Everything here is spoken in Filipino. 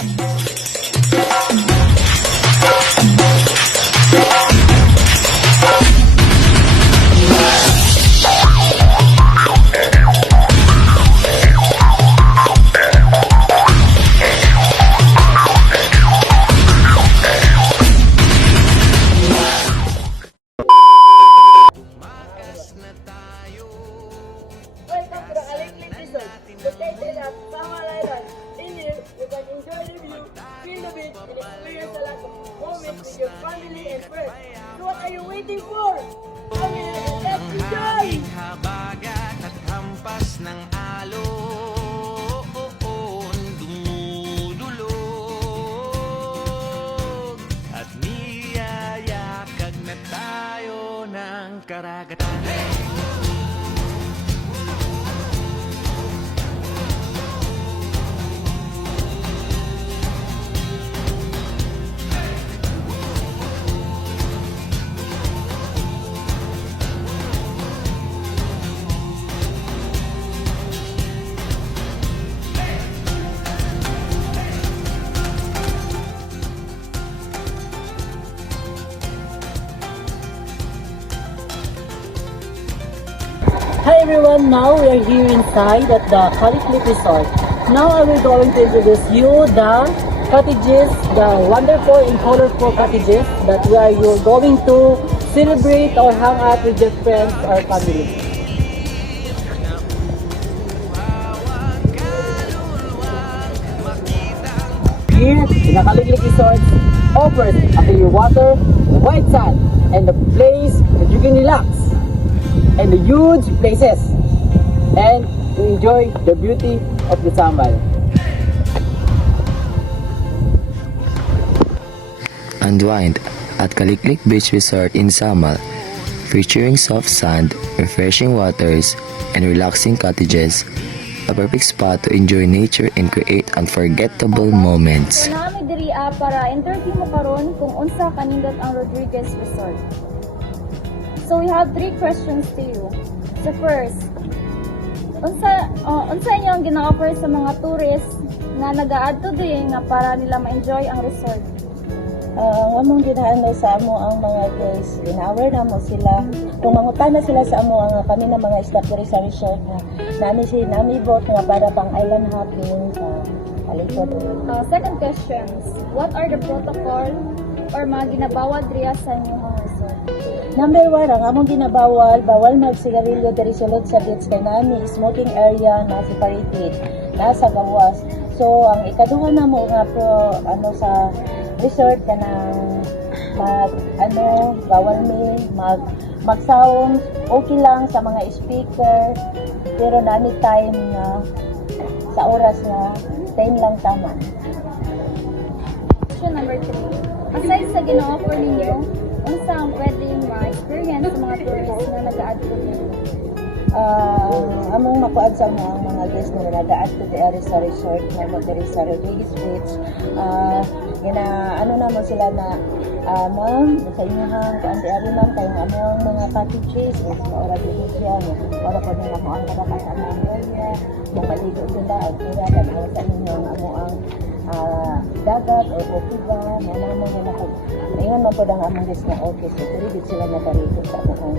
Welcome to the Kaliklik Resort, located at Samal Island. In here, you can enjoy the view, feel the beach, and experience a lot of moments with your family and friends. So what are you waiting for? Come here and let's enjoy! Habagat at hampas ng alon dumudulog at niyayakag na tayo ng karagatan. Hi everyone, now we are here inside at the Kaliklik Resort. Now I will going to introduce you the cottages, the wonderful and colorful cottages that you're going to celebrate or hang out with your friends or family. Here, the Kaliklik Resort offers a clear water, white sand, and a place that you can relax, and the huge places, and to enjoy the beauty of the Sambal. Unwind at Kaliklik Beach Resort in Samal, featuring soft sand, refreshing waters, and relaxing cottages. A perfect spot to enjoy nature and create unforgettable moments. Nami diri para entertain mo karon kung unsa kanindot ang Rodriguez Resort. So we have 3 questions to you. So first, unsa inyo ang gina-offer sa mga tourists na nag-aadto din nga para nila ma-enjoy ang resort? Ang among ginaano sa amo ang mga guys, gina-aware na mo sila. Kung mangutan na sila sa amo ang kami na mga staff diri sa resort na nami boat nga para pang island hopping sa Kalikod. Second questions, what are the protocol or mga ginabawal diri sa inyong resort? Number 1, ang among ginabawal, bawal magsigarilyo diri sulod sa beach kay nami smoking area na separated nasa gawas. So ang ikaduha na mo nga sa resort kanang bawal mag-sound, okay lang sa mga speaker, pero nani time na sa oras na 10 lang tama. Question number 3, aside sa gina-offer ninyo, unsa ang pwedeng ma-experience sa mga tourists na nag-aadto dito? Among makuad sa mga guests na nag-aad to the area sa resort na diri sa Rodriguez Beach. Ano naman sila na ma'am, sa inyong kuan di area ma'am kayong among mga cottages is ora dito siya ora pa nila mo ang nakakasamang area kung maligo sila at kaya dahil sa inyo ang ang dagat o opiga na naman nila ko. Ngayon man po ang among guests na okay so diri sila nakarito sa among